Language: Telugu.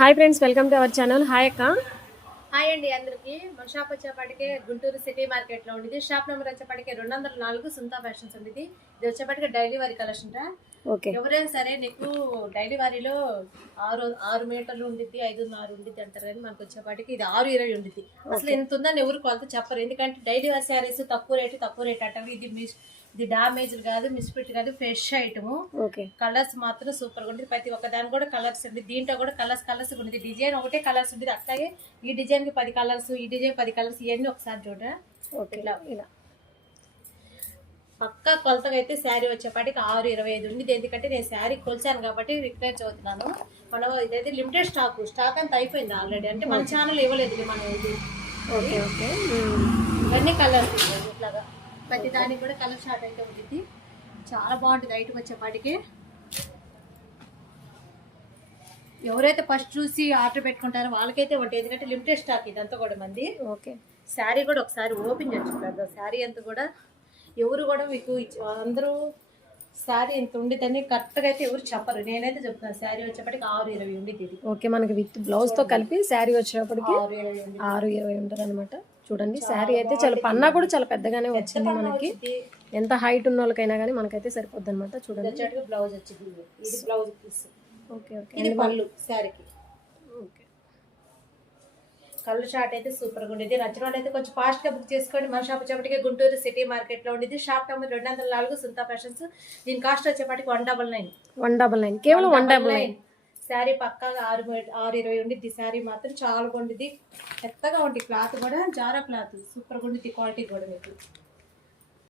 Hi friends, welcome to our channel. Hi అక్క. హాయ్ అండి అందరికి. మన షాప్ వచ్చేప్పటికే గుంటూరు సిటీ మార్కెట్ లో ఉండేది. షాప్ నెంబర్ వచ్చేప్పటికే 204 సుంతా ఫ్యాషన్స్ ఉండేది. ఇది వచ్చేప్పటికే డైలీ వారి కలెక్షన్. ఓకే, ఎవరైనా సరే నీకు డైలీ వారీలో 6 మీటర్లు ఉండిద్ది, 5.5 ఉండిద్ది అంటారు, కానీ మనకు వచ్చేపాటికి ఇది 6.20 ఉండిద్ది. అసలు ఎంత ఉందని ఎవరు కొలత చెప్పరు, ఎందుకంటే డైలీ వారి శారీస్ తక్కువ రేట్ అంటారు. ఇది డామేజ్ కాదు, మిస్ఫిట్ కాదు, ఫ్రెష్ ఐటమ్. కలర్స్ మాత్రం సూపర్ గా ఉంటుంది. ప్రతి ఒక్క దాని కూడా కలర్స్ ఉంది, దీంట్లో కూడా కలర్స్ ఉంటుంది. డిజైన్ ఒకటే కలర్స్ ఉంటుంది. అట్లాగే ఈ డిజైన్ కి 10 కలర్స్, ఈ డిజైన్ 10 కలర్స్, ఇవన్నీ ఒకసారి చూడ. ఇలా పక్కా కొలతగా అయితే శారీ వచ్చేపాటికి 6.25 ఉంది. ఎందుకంటే నేను శారీ కొలిచాను కాబట్టి రిక్వెస్ట్ చదువుతున్నాను. మనం ఇదైతే లిమిటెడ్ స్టాక్ అంతా అయిపోయింది ఆల్రెడీ, అంటే మన ఛానల్ ఇవ్వలేదు మనం ఇది. ఇవన్నీ కలర్స్ ఇట్లాగా ప్రతి దానికి కూడా కలర్ షార్ట్ అయితే ఉంటుంది. చాలా బాగుంటుంది ఐటమ్ వచ్చేపాటికి. ఎవరైతే ఫస్ట్ చూసి ఆర్డర్ పెట్టుకుంటారో వాళ్ళకైతే ఉంటుంది, ఎందుకంటే లిమిటెడ్ స్టాక్ ఇదంతా కూడా మంది. శారీ కూడా ఒకసారి ఓపెన్ చేసుకుంటారు. శారీ అంతా కూడా ఎవరు కూడా మీకు అందరూ శారీ ఎంత ఉండిద్దని కరెక్ట్గా అయితే ఎవరు చెప్పరు, నేనైతే చెప్తాను. శారీ వచ్చేప్పటికి 6.20 ఉండిద్ది ఇది. ఓకే, మనకి విత్ బ్లౌజ్ తో కలిపి శారీ వచ్చేప్పటికి 6.20 ఉంటుంది అనమాట. చూడండి, శారీ అయితే చాలా పన్నా కూడా చాలా పెద్దగానే వచ్చింది మనకి. ఎంత హైట్ ఉన్న వాళ్ళకైనా కానీ మనకైతే సరిపోద్ది అనమాట. చూడండి, బ్లౌజ్ వచ్చింది, ఇది బ్లౌజ్ పీస్. ఓకే ఓకే, ఇది పళ్ళు శారీకి. ఓకే, కళ్ళు షార్ట్ అయితే సూపర్ గా ఉండేది. నచ్చిన వాళ్ళు అయితే కొంచెం ఫాస్ట్ గా బుక్ చేసుకోండి. మన షాప్ వచ్చేప్పటికి గుంటూరు సిటీ మార్కెట్ లో ఉండేది. షాప్ నెంబర్ 204 సుంతా ఫ్యాషన్స్. దీని కాస్ట్ వచ్చేప్పటికి 199 కేవలం 199. శారీ పక్కాగా 6.20 ఉండిద్ది. శారీ మాత్రం చాలా బాగుండిద్ది, మెత్తగా ఉంటుంది. క్లాత్ కూడా జారా క్లాత్ సూపర్ గా ఉండిద్ది. క్వాలిటీ కూడా మీకు